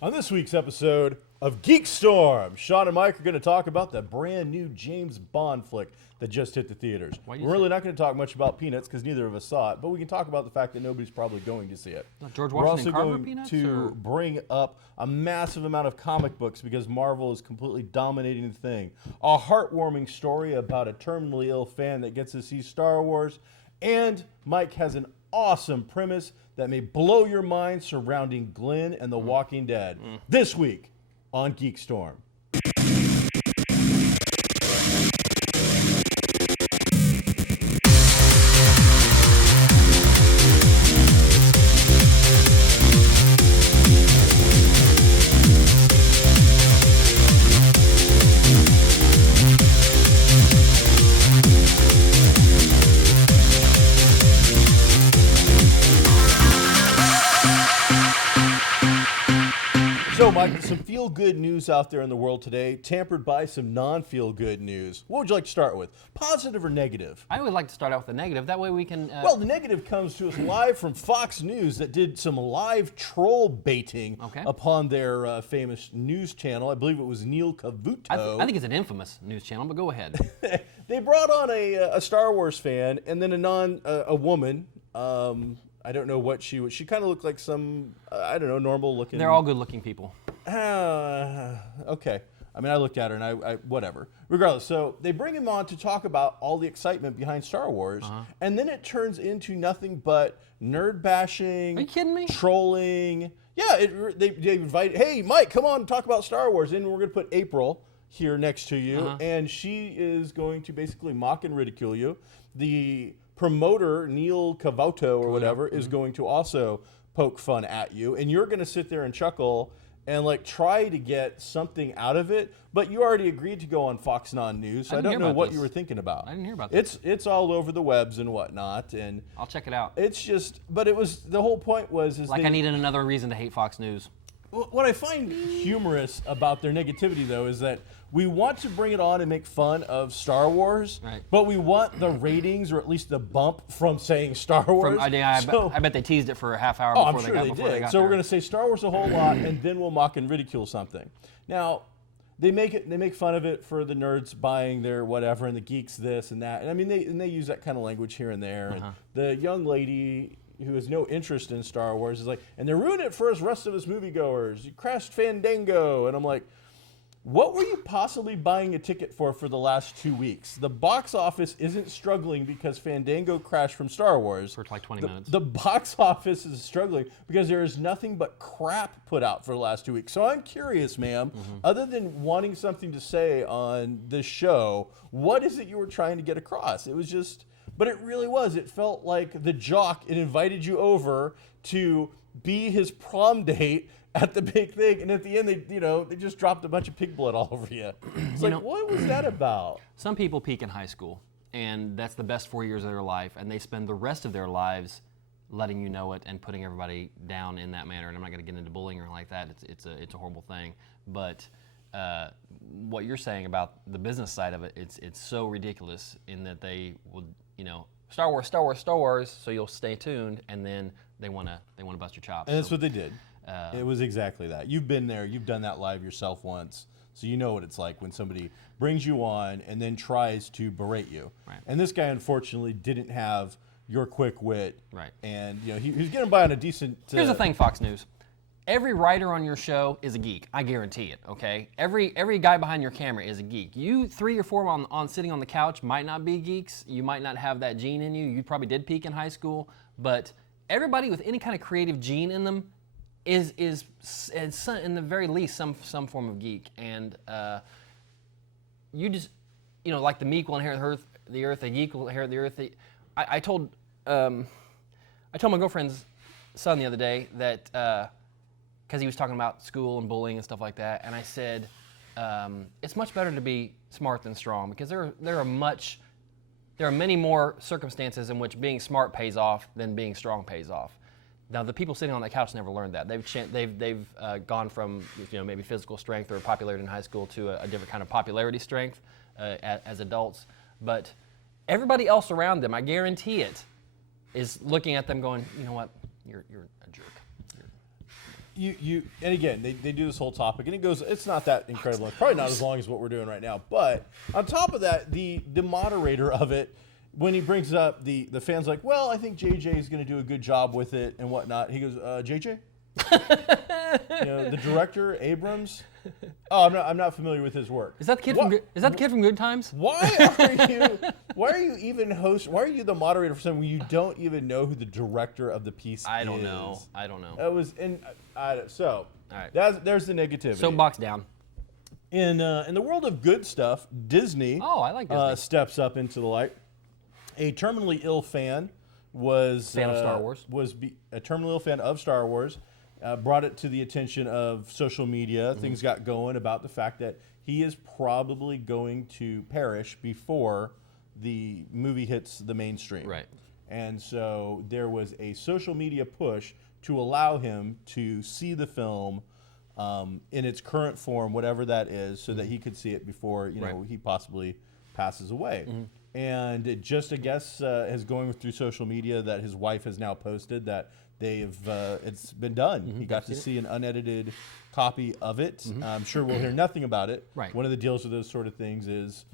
On this week's episode of GeekStorm, Sean and Mike are going to talk about the brand new James Bond flick that just hit the theaters. We're really not going to talk much about Peanuts because neither of us saw it, but we can talk about the fact that nobody's probably going to see it. George We're Washington also Carver going Peanuts, to bring up a massive amount of comic books because Marvel is completely dominating the thing. A heartwarming story about a terminally ill fan that gets to see Star Wars, and Mike has an awesome premise that may blow your mind surrounding Glenn and The Walking Dead. This week on GeekStorm. So, Mike, some feel-good news out there in the world today, tampered by some non-feel-good news. What would you like to start with? Positive or negative? I would like to start out with the negative. That way we can... Well, the negative comes to us live from Fox News that did some live troll baiting upon their famous news channel. I believe it was Neil Cavuto. I think it's an infamous news channel, but go ahead. They brought on a Star Wars fan and then a woman. I don't know what she was. She kind of looked like some, I don't know, normal looking. They're all good looking people. Okay. I mean, I looked at her and I whatever. Regardless, so they bring him on to talk about all the excitement behind Star Wars, and then it turns into nothing but nerd bashing. Are you kidding me? Trolling. Yeah, they invite, hey, Mike, come on and talk about Star Wars. And we're going to put April here next to you, and she is going to basically mock and ridicule you. The promoter, Neil Cavuto or whatever, is going to also poke fun at you, and you're going to sit there and chuckle and like try to get something out of it, but you already agreed to go on Fox Non-News, so I don't know what you were thinking about. I didn't hear about this. It's all over the webs and whatnot, and I'll check it out. it's just, but it was, the whole point was Like I needed another reason to hate Fox News. What I find humorous about their negativity, though, is that we want to bring it on and make fun of Star Wars, but we want the ratings, or at least the bump from saying Star Wars. I bet they teased it for a half hour before they got there. So we're going to say Star Wars a whole lot, and then we'll mock and ridicule something. Now, they make fun of it for the nerds buying their whatever, and the geeks this and that. And I mean, they use that kind of language here and there. And the young lady who has no interest in Star Wars is like, and they're ruining it for us rest of us moviegoers. You crashed Fandango. And I'm like, what were you possibly buying a ticket for the last 2 weeks? The box office isn't struggling because Fandango crashed from Star Wars. For like 20 minutes. The box office is struggling because there is nothing but crap put out for the last 2 weeks. So I'm curious, ma'am, other than wanting something to say on this show, what is it you were trying to get across? It was just... But it really was. It felt like the jock, it invited you over to be his prom date at the big thing, and at the end, they just dropped a bunch of pig blood all over you. It's like, what was that about? Some people peak in high school, and that's the best 4 years of their life, and they spend the rest of their lives letting you know it and putting everybody down in that manner. And I'm not going to get into bullying or anything like that. It's a horrible thing. But what you're saying about the business side of it, it's so ridiculous in that they would, Star Wars, so you'll stay tuned, and then they want to bust your chops. And that's what they did. It was exactly that. You've been there. You've done that live yourself once, so you know what it's like when somebody brings you on and then tries to berate you. Right. And this guy, unfortunately, didn't have your quick wit. Right. And he was getting by on a decent... Here's the thing, Fox News. Every writer on your show is a geek. I guarantee it, okay? Every guy behind your camera is a geek. You 3 or 4 on sitting on the couch might not be geeks. You might not have that gene in you. You probably did peak in high school. But everybody with any kind of creative gene in them is in the very least some form of geek. And you just, like the meek will inherit the earth, the geek will inherit the earth. I told my girlfriend's son the other day that... because he was talking about school and bullying and stuff like that, and I said, it's much better to be smart than strong, because there are many more circumstances in which being smart pays off than being strong pays off. Now, the people sitting on that couch never learned that. They've gone from maybe physical strength or popularity in high school to a different kind of popularity strength as adults. But everybody else around them, I guarantee it, is looking at them going, you know what, you're a jerk. And again, they do this whole topic, and it's not that incredible. It's probably not as long as what we're doing right now. But on top of that, the moderator of it, when he brings up the fans like, well, I think JJ is going to do a good job with it and whatnot. He goes, JJ? The director, Abrams? Oh, I'm not familiar with his work. Is that the kid from Good Times? Why are you even why are you the moderator for something when you don't even know who the director of the piece is? I don't know. That was so. All right. There's the negativity. Soapbox down. In the world of good stuff, Disney. Oh, I like Disney. Steps up into the light. A terminally ill fan of Star Wars. A terminally ill fan of Star Wars. Brought it to the attention of social media. Things got going about the fact that he is probably going to perish before the movie hits the mainstream. Right. And so there was a social media push to allow him to see the film in its current form, whatever that is, so that he could see it before he possibly passes away. And it just, I guess, is going through social media that his wife has now posted that it's been done. He got to see an unedited copy of it. I'm sure we'll hear nothing about it. Right. One of the deals with those sort of things is,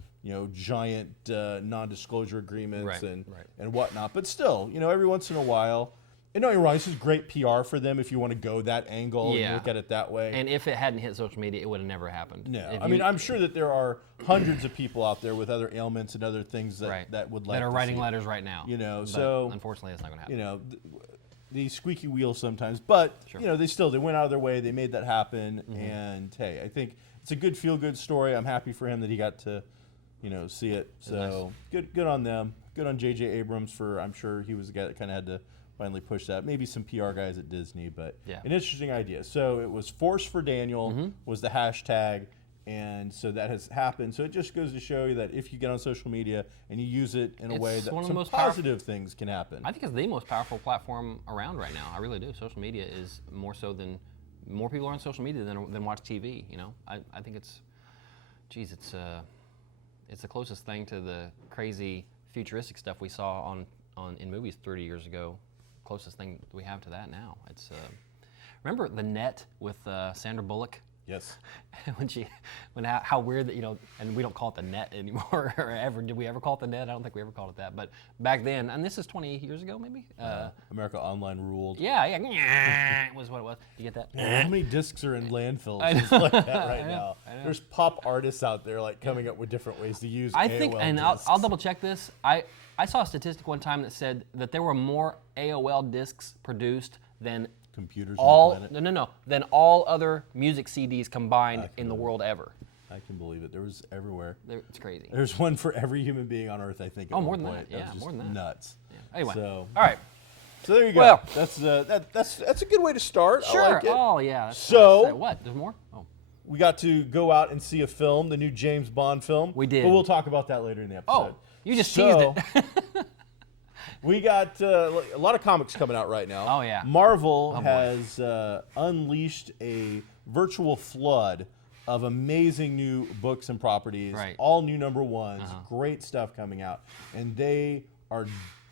giant non-disclosure agreements and whatnot. But still, every once in a while, and don't get me wrong, this is great PR for them if you want to go that angle and look at it that way. And if it hadn't hit social media, it would have never happened. No, I'm sure that there are hundreds of people out there with other ailments and other things that would like that are to writing see letters right now. But so unfortunately, it's not going to happen. The squeaky wheel sometimes, but they went out of their way. They made that happen, and hey, I think it's a good feel-good story. I'm happy for him that he got to, see it. So good on them. Good on J.J. Abrams for. I'm sure he was the guy that kind of had to finally push that. Maybe some PR guys at Disney, but an interesting idea. So it was Force for Daniel was the hashtag. And so that has happened. So it just goes to show you that if you get on social media and you use it in a way that some positive things can happen. I think it's the most powerful platform around right now. I really do. Social media is more people are on social media than watch TV. I think it's the closest thing to the crazy futuristic stuff we saw in movies 30 years ago. Closest thing we have to that now. It's remember The Net with Sandra Bullock? Yes. How weird that, and we don't call it The Net anymore, or ever. Did we ever call it The Net? I don't think we ever called it that. But back then, and this is 20 years ago maybe? America Online ruled. Yeah, was what it was. You get that? How many discs are in landfills just like that right now? I know. There's pop artists out there coming up with different ways to use I AOL think, and discs. I'll double check this. I saw a statistic one time that said that there were more AOL discs produced than computers on the planet? Than all other music CDs combined in the world ever. I can believe it. There was everywhere. It's crazy. There's one for every human being on Earth, I think. More than that. Yeah, more than that. Nuts. Yeah. Anyway, all right. So there you go. Well, that's a good way to start. Sure. I like it. Oh yeah. So what? There's more? Oh. We got to go out and see a film, the new James Bond film. We did. But we'll talk about that later in the episode. Oh, you just teased it. We got a lot of comics coming out right now. Oh, yeah. Marvel has unleashed a virtual flood of amazing new books and properties, all new number ones, great stuff coming out. And they are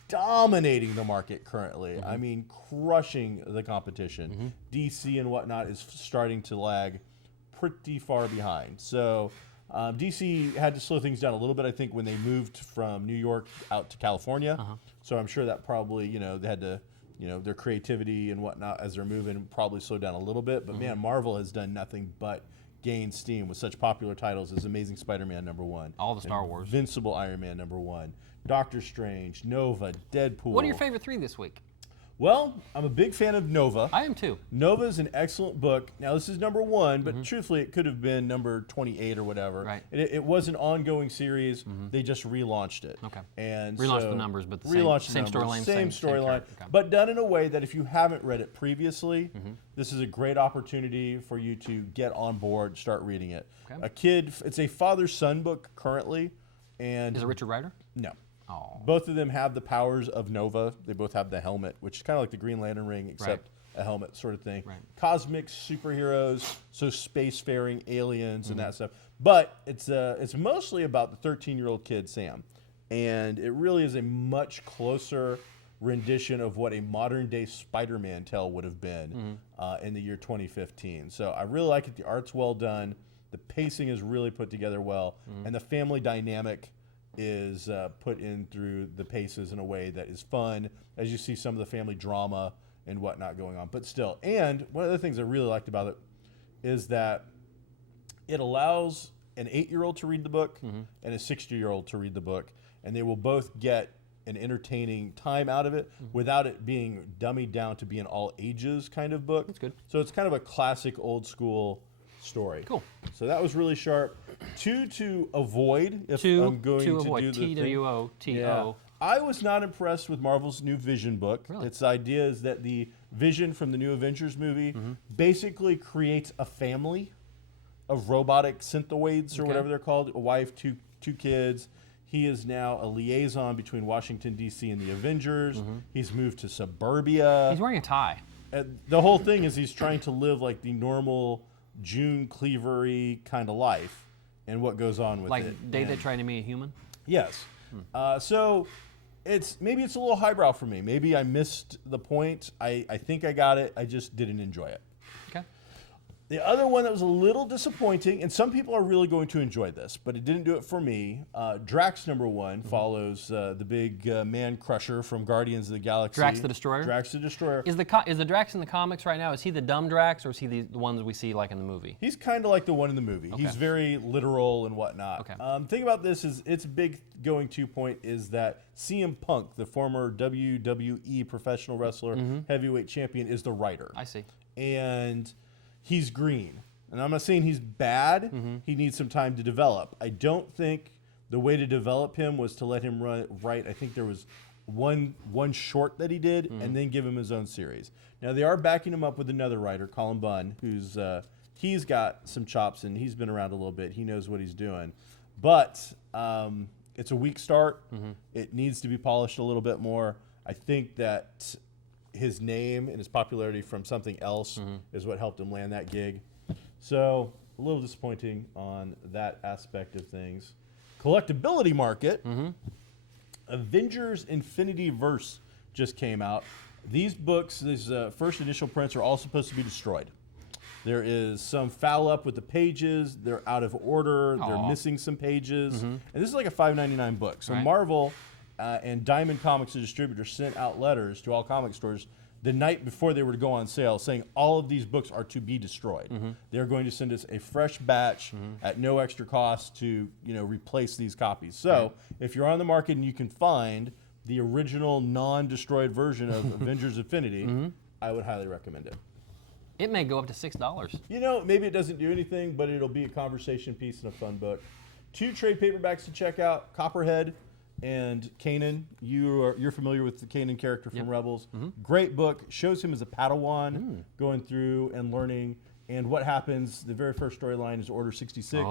dominating the market currently. I mean, crushing the competition. DC and whatnot is starting to lag pretty far behind. So DC had to slow things down a little bit, I think, when they moved from New York out to California. So I'm sure that probably, they had to, their creativity and whatnot as they're moving probably slowed down a little bit. But man, Marvel has done nothing but gain steam with such popular titles as Amazing Spider-Man #1. All the Star Wars. Invincible Iron Man #1. Doctor Strange, Nova, Deadpool. What are your favorite 3 this week? Well, I'm a big fan of Nova. I am too. Nova is an excellent book. Now, this is #1, but truthfully, it could have been number 28 or whatever. Right. It was an ongoing series. They just relaunched it. Okay. And relaunched so, the numbers, but the same storyline. Same storyline, Okay. but done in a way that if you haven't read it previously, this is a great opportunity for you to get on board, start reading it. Okay. It's a father-son book currently. And is it Richard Rider? No. Oh. Both of them have the powers of Nova. They both have the helmet, which is kind of like the Green Lantern ring, except a helmet sort of thing. Right. Cosmic superheroes, so spacefaring aliens and that stuff. But it's mostly about the 13-year-old kid, Sam. And it really is a much closer rendition of what a modern-day Spider-Man tale would have been in the year 2015. So I really like it. The art's well done. The pacing is really put together well, and the family dynamic is put in through the paces in a way that is fun as you see some of the family drama and whatnot going on. But still, and one of the things I really liked about it is that it allows an 8-year-old to read the book and a 60-year-old to read the book, and they will both get an entertaining time out of it without it being dummied down to be an all ages kind of book. That's good. So it's kind of a classic old school story. Cool. So that was really sharp. 2 to avoid if To I'm going to avoid. do the thing. TWOTO. Yeah. I was not impressed with Marvel's new Vision book. Really? Its idea is that the Vision from the new Avengers movie basically creates a family of robotic synthoids or whatever they're called, a wife, two kids. He is now a liaison between Washington, D.C. and the Avengers. He's moved to suburbia. He's wearing a tie. The whole thing is he's trying to live like the normal June Cleaver-y kind of life and what goes on with Like it. Day That Tried to Be a Human? Yes. So maybe it's a little highbrow for me. Maybe I missed the point. I think I got it. I just didn't enjoy it. Okay. The other one that was a little disappointing, and some people are really going to enjoy this, but it didn't do it for me. Drax #1 follows the big man crusher from Guardians of the Galaxy. Drax the Destroyer? Drax the Destroyer. Is the Drax in the comics right now, is he the dumb Drax, or is he the ones we see like in the movie? He's kind of like the one in the movie. Okay. He's very literal and whatnot. Okay. Thing about this is its big going to point is that CM Punk, the former WWE professional wrestler, heavyweight champion, is the writer. I see. And he's green. And I'm not saying he's bad. He needs some time to develop. I don't think the way to develop him was to let him write. I think there was one short that he did and then give him his own series. Now, they are backing him up with another writer, Colin Bunn, who's he's got some chops and he's been around a little bit. He knows what he's doing. But it's a weak start. It needs to be polished a little bit more. I think that his name and his popularity from something else is what helped him land that gig. So a little disappointing on that aspect of things. Collectability market. Avengers Infinity Verse just came out. These books, these first initial prints, are all supposed to be destroyed. There is some foul up with the pages. They're out of order. They're missing some pages. And this is like a $5.99 book. So Marvel and Diamond Comics, the distributor, sent out letters to all comic stores the night before they were to go on sale saying all of these books are to be destroyed. They're going to send us a fresh batch at no extra cost to replace these copies. So if you're on the market and you can find the original non-destroyed version of Avengers Infinity, I would highly recommend it. It may go up to $6. Maybe it doesn't do anything, but it'll be a conversation piece and a fun book. 2 trade paperbacks to check out, Copperhead and Kanan. You're familiar with the Kanan character from Rebels. Great book. Shows him as a Padawan going through and learning. And what happens, the very first storyline is Order 66.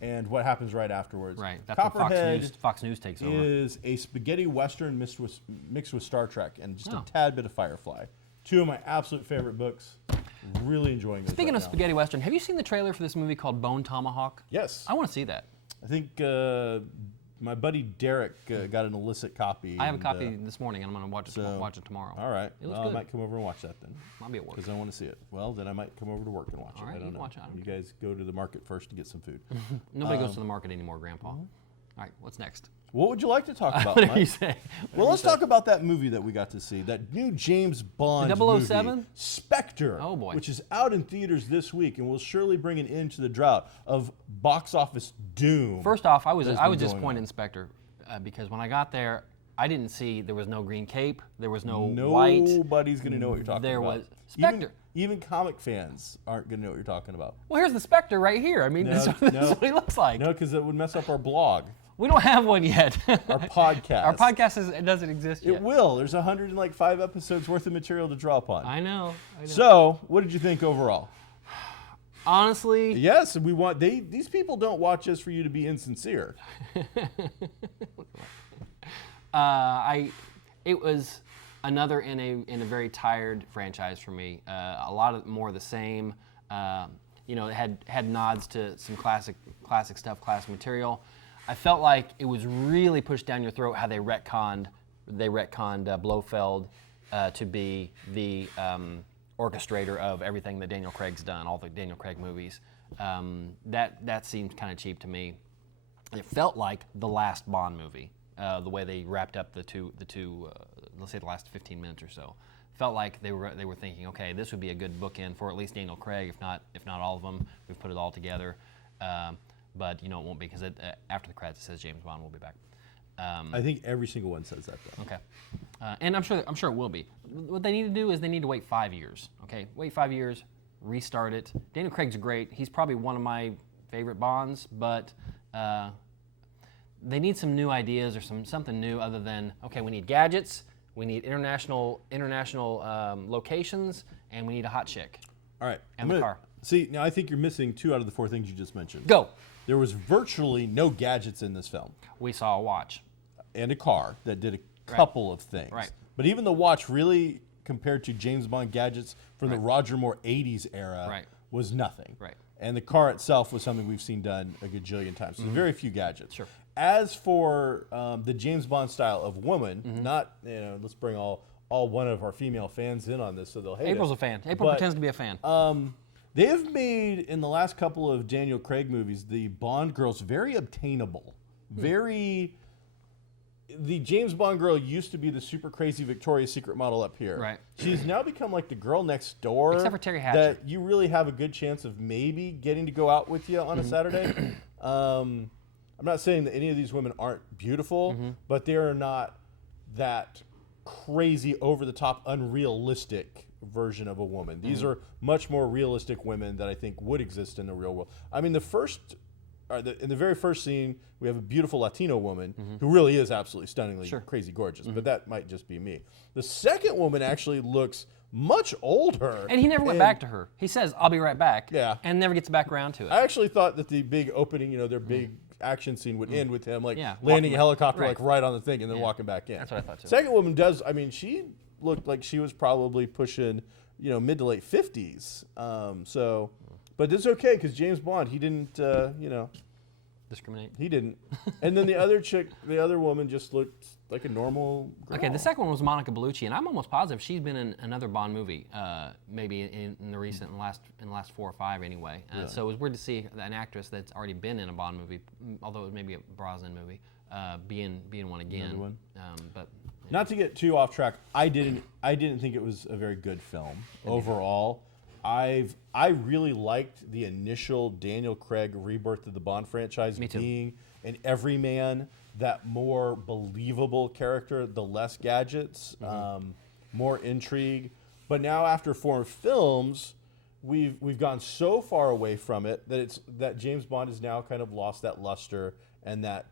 And what happens right afterwards. Right. That's Copperhead when Fox News takes over. is a spaghetti western mixed with Star Trek and just a tad bit of Firefly. 2 of my absolute favorite books. Really enjoying those. Speaking right of now. spaghetti western, have you seen the trailer for this movie called Bone Tomahawk? Yes. I want to see that. I think my buddy Derek got an illicit copy. I have a copy this morning, and I'm going to watch it tomorrow. All right. It looks I good. might come over and watch that then. Might be at work. Because I want to see it. Well, then I might come over to work and watch it. All right, I don't you know. watch it. I don't You guys go to the market first to get some food. Nobody goes to the market anymore, Grandpa. All right, what's next? What would you like to talk about, What Mike? did you say? Well, let's talk about that movie that we got to see. That new James Bond The 007? movie, Spectre. Oh, boy. Which is out in theaters this week and will surely bring an end to the drought of box office doom. First off, I was that's been going disappointed on. in Spectre because when I got there, I didn't see there was no green cape, there was no white. Nobody's going to know what you're talking There about. was Spectre. Even comic fans aren't going to know what you're talking about. Well, here's the Spectre right here. I mean, No, this is what he looks like. No, because it would mess up our blog, We don't have one yet. our podcast. Our podcast doesn't exist yet. It will. There's 105 episodes worth of material to draw upon. I know. So, what did you think overall? Honestly, Yes, we want these people don't watch us for you to be insincere. it was another in a very tired franchise for me. A lot of more of the same. It had nods to some classic stuff, classic material. I felt like it was really pushed down your throat how they retconned Blofeld to be the orchestrator of everything that Daniel Craig's done, all the Daniel Craig movies. That seemed kind of cheap to me. It felt like the last Bond movie, the way they wrapped up the two. Let's say the last 15 minutes or so. Felt like they were thinking, okay, this would be a good bookend for at least Daniel Craig, if not all of them. We've put it all together, but it won't be because after the credits it says James Bond will be back. I think every single one says that, though. Okay, and I'm sure it will be. What they need to do is they need to wait 5 years. Okay, wait 5 years, restart it. Daniel Craig's great. He's probably one of my favorite Bonds, but they need some new ideas or something new other than, okay, we need gadgets, we need international locations, and we need a hot chick. All right. And the car. See, now I think you're missing 2 out of the 4 things you just mentioned. Go. There was virtually no gadgets in this film. We saw a watch. And a car that did a couple of things. Right. But even the watch, really, compared to James Bond gadgets from the Roger Moore 80s era, was nothing. Right. And the car itself was something we've seen done a gajillion times. So very few gadgets. Sure. As for the James Bond style of woman, not, let's bring all one of our female fans in on this so they'll hate April's us. a fan. April pretends to be a fan. They have made, in the last couple of Daniel Craig movies, the Bond girls very obtainable. The James Bond girl used to be the super crazy Victoria's Secret model up here. Right. She's now become like the girl next door. Except for Terry Hatcher. That you really have a good chance of maybe getting to go out with you on a Saturday. I'm not saying that any of these women aren't beautiful, but they are not that crazy, over-the-top, unrealistic version of a woman. These are much more realistic women that I think would exist in the real world. I mean, in the very first scene, we have a beautiful Latino woman who really is absolutely stunningly crazy gorgeous, but that might just be me. The second woman actually looks much older. And he never went back to her. He says, I'll be right back, and never gets back around to it. I actually thought that the big opening, their big action scene would end with him landing walking a helicopter back. right on the thing and then walking back in. That's what I thought too. Second woman she looked like she was probably pushing, mid to late 50s. But it's okay because James Bond, he didn't, Discriminate. He didn't. And then the other woman just looked like a normal girl. Okay, the second one was Monica Bellucci, and I'm almost positive she's been in another Bond movie, maybe in the last 4 or 5 anyway. So it was weird to see an actress that's already been in a Bond movie, although it was maybe a Brosnan movie, being one again. Another one. But not to get too off track, I didn't think it was a very good film overall. I really liked the initial Daniel Craig rebirth of the Bond franchise being an everyman, that more believable character, the less gadgets, more intrigue. But now after 4 films, we've gone so far away from it that James Bond has now kind of lost that luster and that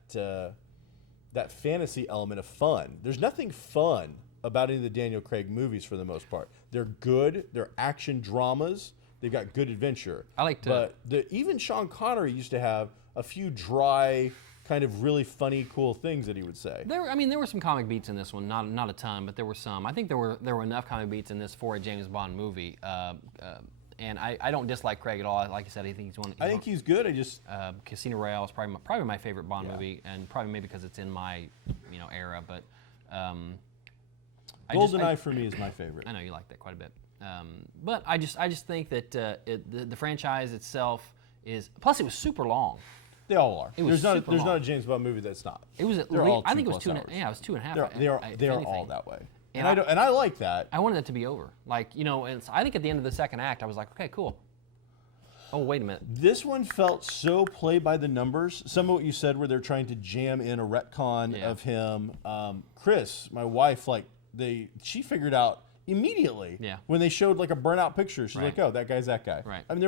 fantasy element of fun. There's nothing fun about any of the Daniel Craig movies for the most part. They're good. They're action dramas. They've got good adventure. I like to. But even Sean Connery used to have a few dry, kind of really funny, cool things that he would say. There were some comic beats in this one, not a ton, but there were some. I think there were enough comic beats in this for a James Bond movie. And I don't dislike Craig at all. Like I said, I think he's one. I think he's good. Casino Royale is probably my favorite Bond movie, and probably maybe because it's in my era. But GoldenEye for me is my favorite. I know you like that quite a bit. But I just think that the franchise itself is. Plus, it was super long. They all are. There's not a James Bond movie that's not. It was at least. I think it was 2 hours. Yeah, it was 2.5. They are all that way. And I like that. I wanted it to be over. And I think at the end of the second act, I was like, okay, cool. Oh, wait a minute. This one felt so play by the numbers. Some of what you said where they're trying to jam in a retcon of him. Chris, my wife, she figured out immediately when they showed a burnout picture. She's like, oh, that guy's that guy. Right. I mean,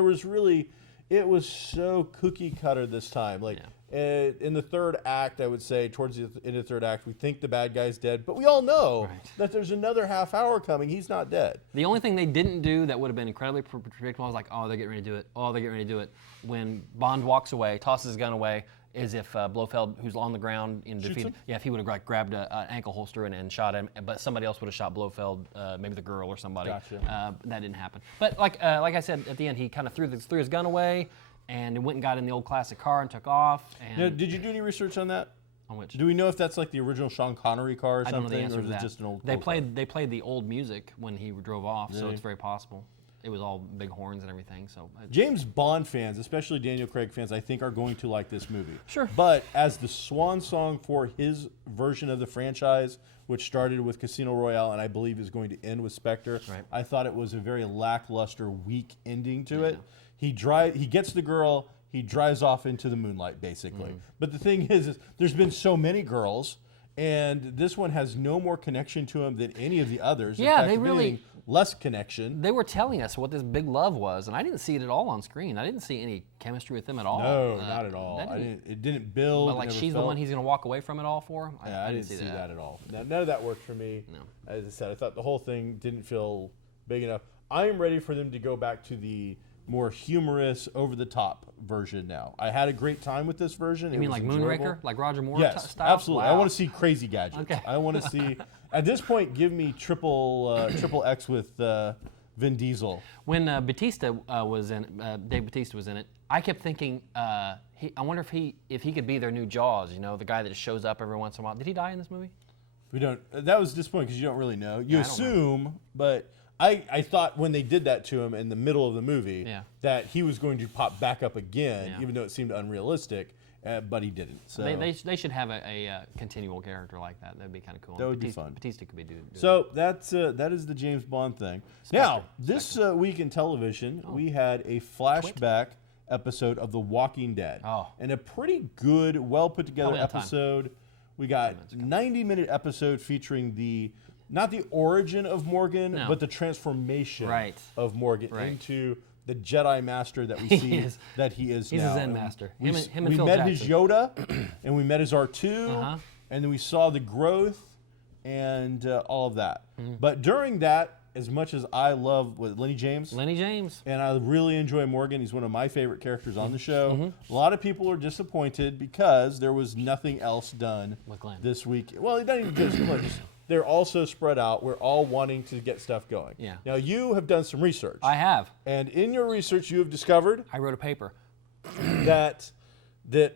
it was so cookie cutter this time. In the third act, I would say, towards the end of the third act, we think the bad guy's dead, but we all know that there's another half hour coming. He's not dead. The only thing they didn't do that would have been incredibly predictable, I was like, oh, they're getting ready to do it. Oh, they're getting ready to do it. When Bond walks away, tosses his gun away, is if Blofeld, who's on the ground in defeat, if he would have grabbed an ankle holster and shot him, but somebody else would have shot Blofeld, maybe the girl or somebody. Gotcha. That didn't happen. But like I said, at the end, he kind of threw his gun away and went and got in the old classic car and took off. And Now, did you do any research on that? On which? Do we know if that's like the original Sean Connery car or I something? don't know the answer or to is it that. just an old They cool car? played the old music when he drove off, so Really? it's very possible. It was all big horns and everything. So James Bond fans, especially Daniel Craig fans, I think are going to like this movie. Sure. But as the swan song for his version of the franchise, which started with Casino Royale and I believe is going to end with Spectre, Right. I thought it was a very lackluster, weak ending to it. He gets the girl, he drives off into the moonlight, basically. But the thing is there's been so many girls, and this one has no more connection to him than any of the others. Yeah, In fact, they really- being less connection. they were telling us what this big love was, and I didn't see it at all on screen. I didn't see any chemistry with them at all. No, not at all. that It didn't build. But like never she's the felt- one he's going to walk away from it all for. Yeah, I didn't see that at all. None of that worked for me. No. As I said, I thought the whole thing didn't feel big enough. I am ready for them to go back to the more humorous, over-the-top version now. I had a great time with this version. You mean like Moonraker, like Roger Moore Yes, style? absolutely. I Wow. want to see crazy gadgets. Okay. I want to see. At this point, give me triple X with Vin Diesel. When Batista was in, Dave Batista was in it, I kept thinking, I wonder if he could be their new Jaws. You know, the guy that just shows up every once in a while. Did he die in this movie? We don't. That was disappointing because you don't really know. You I don't assume, but I thought when they did that to him in the middle of the movie Yeah. that he was going to pop back up again, Yeah. even though it seemed unrealistic, but he didn't. So They should have a continual character like that. That'd be kind of cool. That would be Batista, fun. Batista could be doing. So that is the James Bond thing. Now, this week in television, Oh. we had a flashback episode of The Walking Dead. Oh. And a pretty good, well put together Probably on time. episode. We got 90-minute episode featuring not the origin of Morgan, No. but the transformation Right. of Morgan Right. into the Jedi Master that we see is. that he is He's now. a Zen And master. We, Him and we Phil met Jackson. his Yoda, and we met his R2, Uh-huh. and then we saw the growth and all of that. Mm-hmm. But during that, as much as I love Lenny James, Lenny James. and I really enjoy Morgan, he's one of my favorite characters on the show. Mm-hmm. A lot of people are disappointed because there was nothing else done With Glenn. this week. Well, not even just Glenn. They're also spread out. We're all wanting to get stuff going. Yeah. Now, you have done some research. I have. And in your research, you have discovered I wrote a paper. that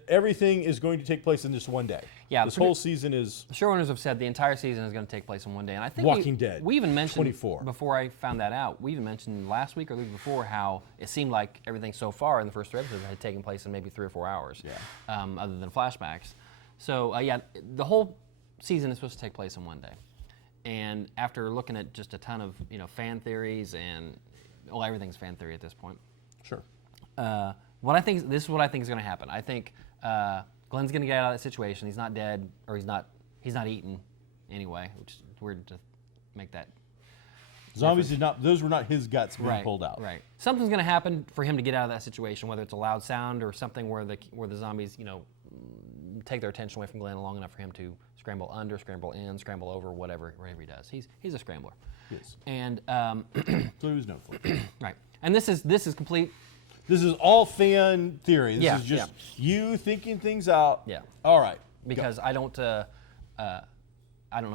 everything is going to take place in just one day. Yeah, This the whole season is The showrunners have said the entire season is going to take place in one day, and I think Walking Dead, We even mentioned 24. before I found that out. We even mentioned last week or the week before how it seemed like everything so far in the first 3 episodes had taken place in maybe 3 or 4 hours. Yeah. Other than flashbacks. So yeah, the whole season is supposed to take place in one day. And after looking at just a ton of fan theories and everything's fan theory at this point. sure. This is what I think is going to happen. I think Glenn's going to get out of that situation. He's not dead, or he's not eaten anyway, which is weird to make that. Zombies did not; those were not his guts being pulled out. Right. Something's going to happen for him to get out of that situation, whether it's a loud sound or something where the zombies take their attention away from Glenn long enough for him to scramble under, scramble in, scramble over, whatever he does. He's a scrambler. Yes. And So he was known for it. right. And this is complete. This is all fan theory. This Yeah, is just you thinking things out. Yeah. All right. Because I don't know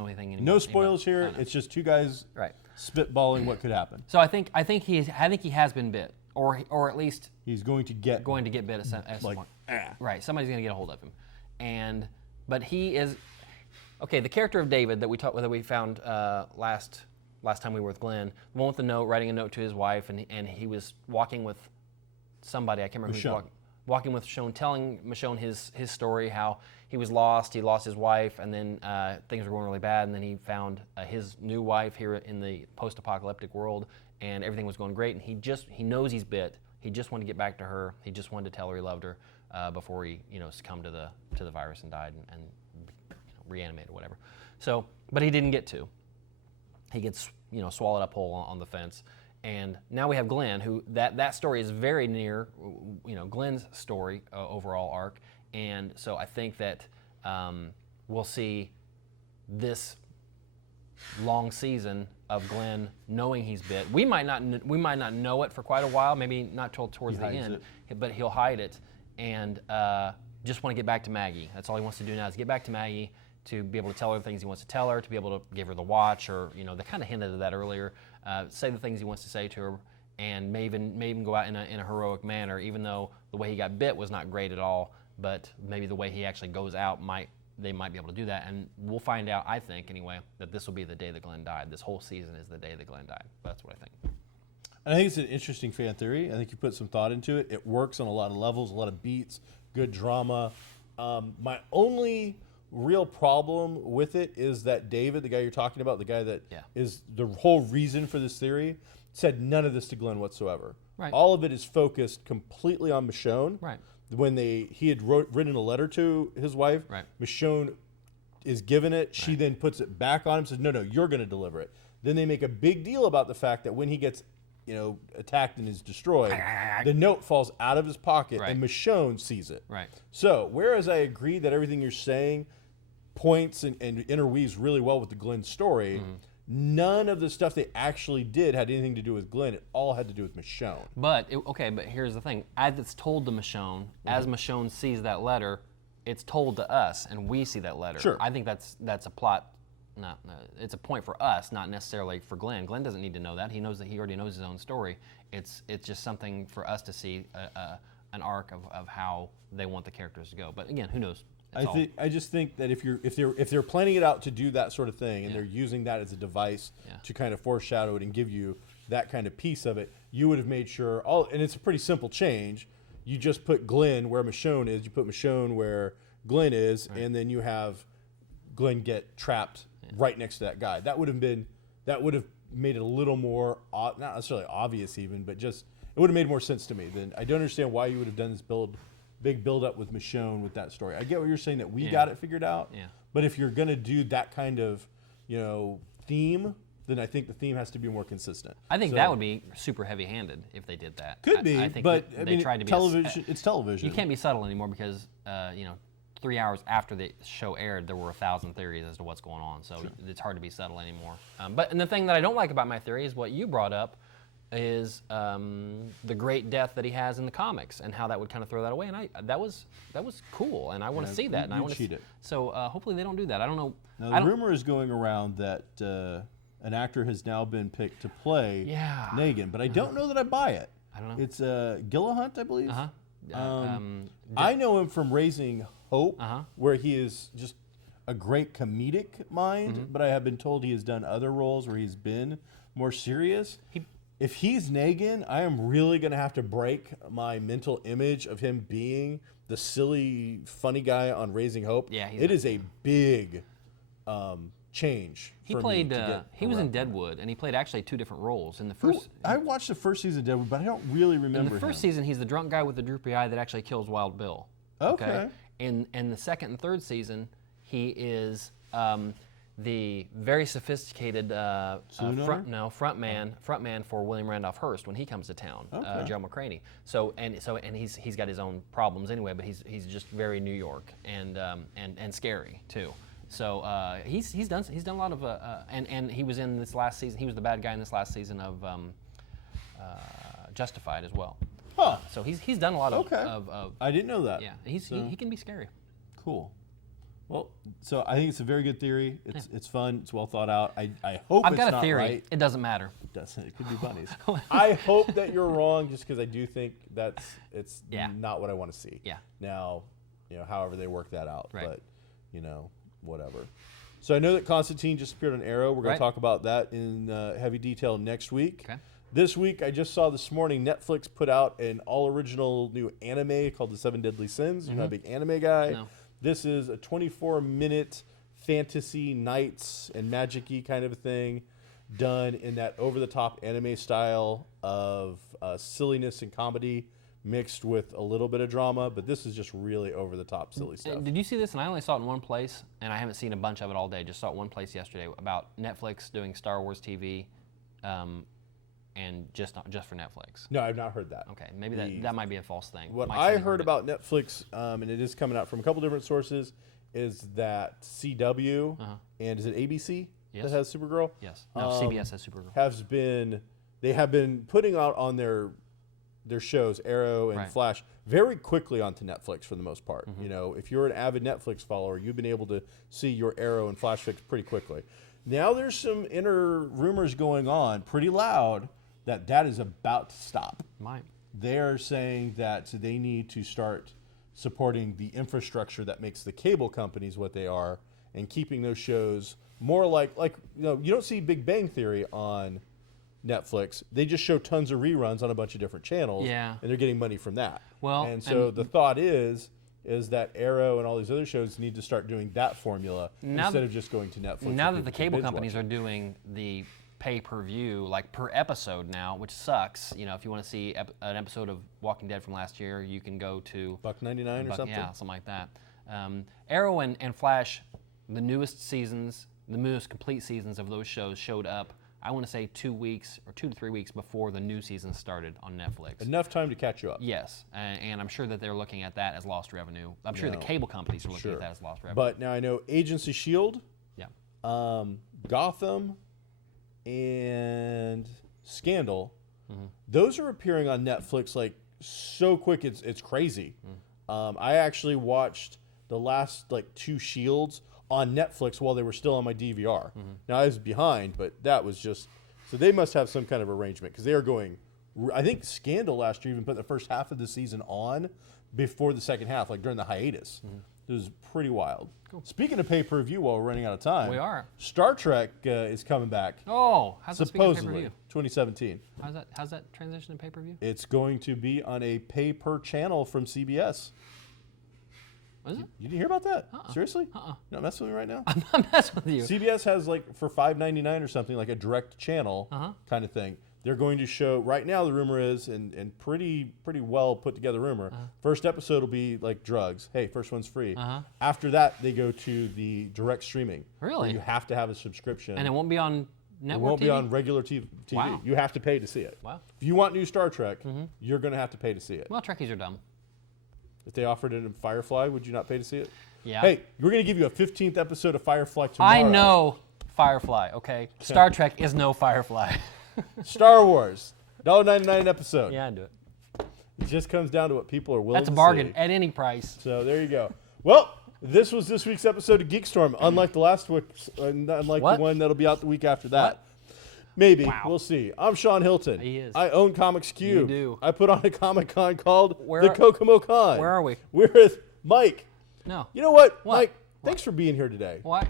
anything anymore. No spoilers I here. don't know. It's just two guys Right. spitballing what could happen. So I think he has been bit, or at least He's going to get bit at some like point. Right. Somebody's going to get a hold of him, but he is okay. The character of David that we found last time we were with Glenn, the one with the note, writing a note to his wife, and he was walking with somebody. I can't remember who he was walking with Michonne, telling Michonne his story, how he was lost, he lost his wife, and then things were going really bad, and then he found his new wife here in the post-apocalyptic world, and everything was going great, and he knows he's bit. He just wanted to get back to her. He just wanted to tell her he loved her before he succumbed to the virus and died and reanimated or whatever. So, but he didn't get to. He gets swallowed up whole on the fence. And now we have Glenn, who that story is very near, Glenn's story overall arc, and so I think that we'll see this long season of Glenn knowing he's bit. We might not know it for quite a while, maybe not towards the end, but he'll hide it and just want to get back to Maggie. That's all he wants to do now is get back to Maggie, to be able to tell her the things he wants to tell her, to be able to give her the watch, or they kind of hinted at that earlier. Say the things he wants to say to her, and may even go out in a heroic manner, even though the way he got bit was not great at all. But maybe the way he actually goes out might they might be able to do that, and we'll find out. I think anyway that this will be the day that Glenn died. This whole season is the day that Glenn died. That's what I think. I think it's an interesting fan theory. I think you put some thought into it. It works on a lot of levels, a lot of beats, good drama. My only real problem with it is that David, the guy you're talking about, the guy that is the whole reason for this theory, said none of this to Glenn whatsoever. Right. All of it is focused completely on Michonne. Right. When he had written a letter to his wife, Right. Michonne is given it. She then puts it back on him, says, no, you're going to deliver it. Then they make a big deal about the fact that when he gets attacked and is destroyed, the note falls out of his pocket and Michonne sees it. Right. So, whereas I agree that everything you're saying points and interweaves really well with the Glenn story, none of the stuff they actually did had anything to do with Glenn. It all had to do with Michonne. But here's the thing: as it's told to Michonne, as Michonne sees that letter, it's told to us, and we see that letter. Sure. I think that's a plot. It's a point for us, not necessarily for Glenn. Glenn doesn't need to know that. He knows that he already knows his own story. It's just something for us to see an arc of how they want the characters to go. But again, who knows? I just think that if they're planning it out to do that sort of thing, and they're using that as a device to kind of foreshadow it and give you that kind of piece of it, you would have made sure and it's a pretty simple change. You just put Glenn where Michonne is, you put Michonne where Glenn is, and then you have Glenn get trapped right next to that guy. That would have made it a little more not necessarily obvious even, but just it would have made more sense to me. Then I don't understand why you would have done this big build up with Michonne with that story. I get what you're saying that we got it figured out. Yeah. But if you're gonna do that kind of theme, then I think the theme has to be more consistent. I think that would be super heavy-handed if they did that. Could be, I think but they tried to be television. It's television. You can't be subtle anymore because 3 hours after the show aired, there were 1,000 theories as to what's going on. So it's hard to be subtle anymore. And the thing that I don't like about my theory is what you brought up, is the great death that he has in the comics and how that would kind of throw that away. And that was cool, and I want to see that. And I want to cheat it. So hopefully they don't do that. I don't know. Now the rumor is going around that an actor has now been picked to play Negan, but I don't know that I buy it. I don't know. It's Gillihunt, I believe. I know him from Raising Hope, where he is just a great comedic mind, but I have been told he has done other roles where he's been more serious. If he's Negan, I am really going to have to break my mental image of him being the silly, funny guy on Raising Hope. Yeah, it is a big change. He played. He was in Deadwood, and he played actually 2 different roles. In the first, I watched the first season of Deadwood, but I don't really remember. In the first season, he's the drunk guy with the droopy eye that actually kills Wild Bill. Okay. In the second and third season, he is the very sophisticated frontman for William Randolph Hearst when he comes to town, Joe McCraney. So he's got his own problems anyway, but he's just very New York and scary too. So he's done a lot of and he was in this last season. He was the bad guy in this last season of Justified as well. Huh. So he's done a lot of I didn't know that. Yeah, he can be scary. Cool. Well, so I think it's a very good theory. It's fun. It's well thought out. I hope I've it's got a not theory. right. It doesn't matter. It doesn't. It could be bunnies. I hope that you're wrong, just because I do think it's not what I want to see. Yeah. Now, however they work that out, right. But whatever. So I know that Constantine just appeared on Arrow. We're going to talk about that in heavy detail next week. Okay. This week, I just saw this morning, Netflix put out an all-original new anime called The Seven Deadly Sins. You're not a big anime guy. No. This is a 24-minute fantasy knights and magic-y kind of a thing done in that over-the-top anime style of silliness and comedy mixed with a little bit of drama, but this is just really over-the-top silly stuff. Did you see this? And I only saw it in one place, and I haven't seen a bunch of it all day. Just saw it one place yesterday about Netflix doing Star Wars TV, and just for Netflix. No, I've not heard that. Okay, maybe that might be a false thing. What I heard about Netflix, and it is coming out from a couple different sources, is that CW, and is it ABC that has Supergirl? Yes. No, CBS has Supergirl. They have been putting out on their shows, Arrow and Flash, very quickly onto Netflix for the most part. If you're an avid Netflix follower, you've been able to see your Arrow and Flash fix pretty quickly. Now there's some inner rumors going on, pretty loud, that is about to stop. Might. They're saying that they need to start supporting the infrastructure that makes the cable companies what they are, and keeping those shows more like you don't see Big Bang Theory on Netflix. They just show tons of reruns on a bunch of different channels, Yeah. and they're getting money from that. Well, and so the thought is that Arrow and all these other shows need to start doing that formula instead of just going to Netflix. Now that the cable companies are doing the pay-per-view, like per episode now, which sucks. You know, if you want to see an episode of Walking Dead from last year, you can go to $1.99 or something. Yeah, something like that. Arrow and Flash, the newest seasons, the newest complete seasons of those shows showed up, I want to say 2 weeks or 2 to 3 weeks before the new season started on Netflix. Enough time to catch you up. Yes, and I'm sure that they're looking at that as lost revenue. I'm sure the cable companies are looking at that as lost revenue. But now I know Agents of S.H.I.E.L.D., Gotham, and Scandal, those are appearing on Netflix like so quick, it's crazy. I actually watched the last like 2 Shields on Netflix while they were still on my DVR. Now I was behind, but that was just, so they must have some kind of arrangement because they are going, I think Scandal last year even put the first half of the season on before the second half, like during the hiatus. It was pretty wild. Cool. Speaking of pay-per-view, while we're running out of time, we are. Star Trek is coming back. Oh, how's that supposedly 2017. How's that transition to pay-per-view? It's going to be on a pay-per-channel from CBS. Is it? You didn't hear about that? Seriously? You're not messing with me right now? I'm not messing with you. CBS has like for $5.99 or something, like a direct channel kind of thing. They're going to show right now. The rumor is, and pretty well put together rumor. First episode will be like drugs. Hey, first one's free. After that, they go to the direct streaming. Really? You have to have a subscription. And it won't be on network. It won't TV? be on regular TV. Wow. You have to pay to see it. Wow. If you want new Star Trek, you're going to have to pay to see it. Well, Trekkies are dumb. If they offered it in Firefly, would you not pay to see it? Yeah. Hey, we're going to give you a 15th episode of Firefly tomorrow. I know Firefly, okay? Star Trek is no Firefly. Star Wars, $1.99 an episode. Yeah, I'd do it. It just comes down to what people are willing to see. That's a bargain at any price. So there you go. Well, this was this week's episode of GeekStorm. Unlike the last week, unlike the one that'll be out the week after that. What? Maybe. Wow. We'll see. I'm Sean Hilton. He is. I own Comics Cube. You do. I put on a Comic-Con called the Kokomo Con. Where are we? We're with Mike. No. You know what? What? Mike, thanks for being here today. Why?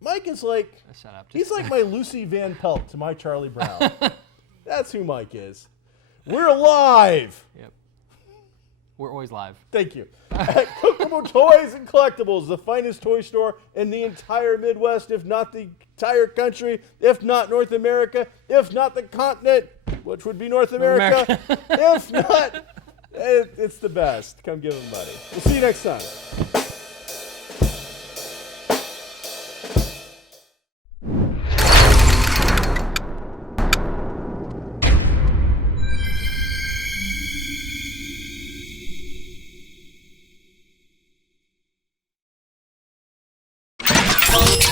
Mike is like, Shut up. he's like my Lucy Van Pelt to my Charlie Brown. That's who Mike is. We're live. Yep. We're always live. Thank you. At Kokomo Toys and Collectibles, the finest toy store in the entire Midwest, if not the entire country, if not North America, if not the continent, which would be North America. If not, it's the best. Come give them money. We'll see you next time. Geek